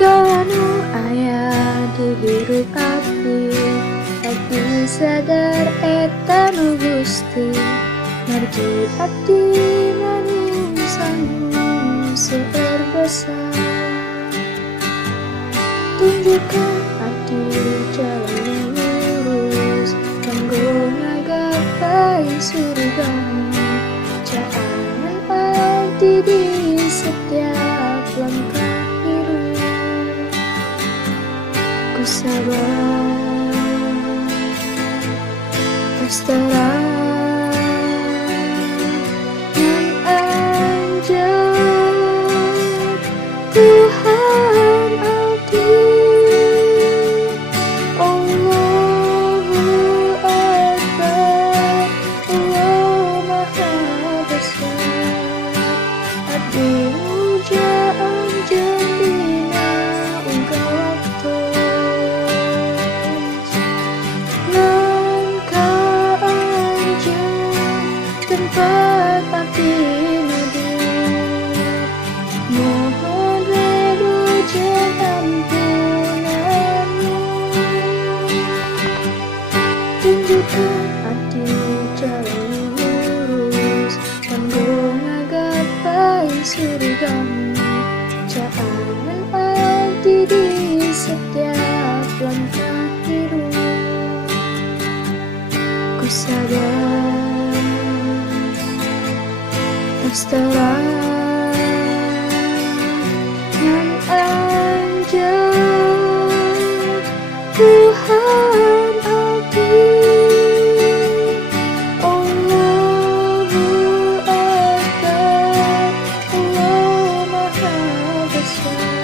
Kanu aya di hirup abdi sadar eta nu Gusti margi abdi manungsan seueur dosa. Tunjukkan abdi jalan yang lurus kanggo ngagapai surgamu. Jangan abdi di setiap langkah hirup. Ku sabar terus terang dan anjak Tuhan abdi. Allahu Akbar, Allah Maha Besar. Abdi muja anjeun dina ungkaptos nan kaanjeun tempat abdi nadir. Mohon redo jeung ampunanmu. Tunjukkan abdi jalan lurus kanggo ngagapai surgamu. Jangan abdi di setiap langkah hirup. Ku sabar terus terang dan anjak Tuhan abdi. Allahu Akbar, Allah Maha Besar.